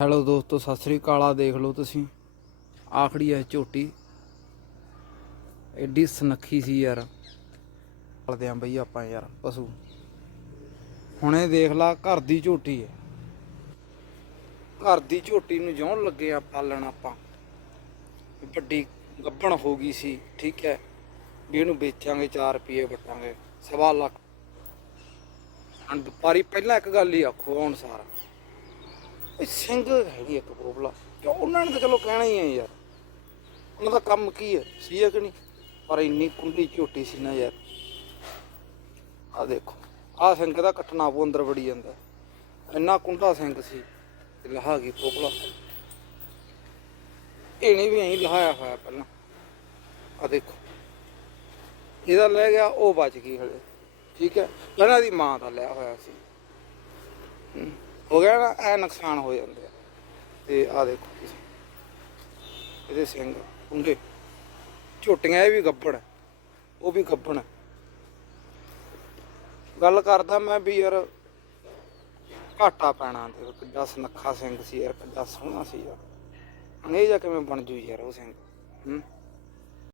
Hello ਦੋਸਤੋ, ਸਤਿ ਸ੍ਰੀ ਅਕਾਲ ਆ ਦੇਖ ਲਓ ਤੁਸੀਂ। ਆਖੜੀ ਹੈ ਝੋਟੀ। ਐਡੀ ਸੁਨੱਖੀ ਸੀ ਯਾਰ। ਪਲਦੇ ਆਂ ਬਈ ਆਪਾਂ ਯਾਰ, ਪਸ਼ੂ। ਹੁਣੇ ਦੇਖ ਲਾ, ਘਰ ਦੀ ਝੋਟੀ ਐ ਘਰ ਦੀ ਝੋਟੀ ਨੂੰ ਜਿਉਂ ਲੱਗੇ ਆ ਪਾਲਣ ਆਪਾਂ। ਵੱਡੀ ਗੱਬਣ ਹੋ ਗਈ ਸੀ, ਠੀਕ ਹੈ। ਵੀ ਇਹਨੂੰ ਵੇਚਾਂਗੇ 4 ਰੁਪਏ ਵਟਾਂਗੇ, ਸਵਾ ਲੱਖ। ਹੁਣ ਵਪਾਰੀ ਪਹਿਲਾਂ ਇੱਕ ਗੱਲ ਹੀ ਆਖੋ ਹੁਣ ਸਾਰਾ। ਇਹ ਸਿੰਘ ਹੈਗੀ ਇੱਕ ਪ੍ਰੋਬਲਮ। ਕਿ ਉਹਨਾਂ ਨੇ ਤਾਂ ਚਲੋ ਕਹਿਣਾ ਹੀ ਹੈ ਯਾਰ। ਉਹਨਾਂ ਦਾ ਕੰਮ ਕੀ ਹੈ? ਸੀ ਹੈ ਕਿ ਨਹੀਂ? ਪਰ ਇੰਨੀ ਕੁੰਡੀ ਝੋਟੀ ਸੀ ਨਾ ਯਾਰ। ਆ ਦੇਖੋ। ਆ ਸਿੰਘ ਦਾ ਕੱਟਣਾ ਪੂ ਅੰਦਰ ਵੜੀ ਜਾਂਦਾ। ਇੰਨਾ ਕੁੰਡਾ ਸਿੰਘ ਸੀ ਤੇ ਲਹਾ ਗਈ ਪ੍ਰੋਬਲਮ? ਇਹਨੇ ਵੀ ਐਂ ਲਹਾਇਆ ਹੋਇਆ ਪਹਿਲਾਂ। ਆ ਦੇਖੋ। ਇਹਦਾ ਲੈ ਗਿਆ, ਉਹ ਬਚ ਗਈ ਹਲੇ। ਠੀਕ ਹੈ? ਪਹਿਲਾਂ ਦੀ ਮਾਂ ਦਾ ਲਿਆ ਹੋਇਆ ਸੀ। ਹੋ ਗਿਆ ਨਾ, ਇਹ ਨੁਕਸਾਨ ਹੋ ਜਾਂਦੇ ਆ। ਤੇ ਆ ਦੇਖੋ ਤੁਸੀਂ ਇਹਦੇ ਸਿੰਘ, ਕੁੰਡੇ। ਝੋਟੀਆਂ ਇਹ ਵੀ ਗੱਬੜ ਉਹ ਵੀ ਗੱਬਣ ਗੱਲ ਕਰਦਾ ਮੈਂ ਵੀ ਯਾਰ, ਘਾਟਾ ਪੈਣਾ ਤੇ ਕਿੱਡਾ ਸੁਨੱਖਾ ਸਿੰਘ ਸੀ ਯਾਰ ਕਿੱਡਾ ਸੋਹਣਾ ਸੀ ਯਾਰ ਇਹ ਜਾ ਕਿਵੇਂ ਬਣ ਜੂ ਯਾਰ ਉਹ ਸਿੰਘ? ਹੂੰ?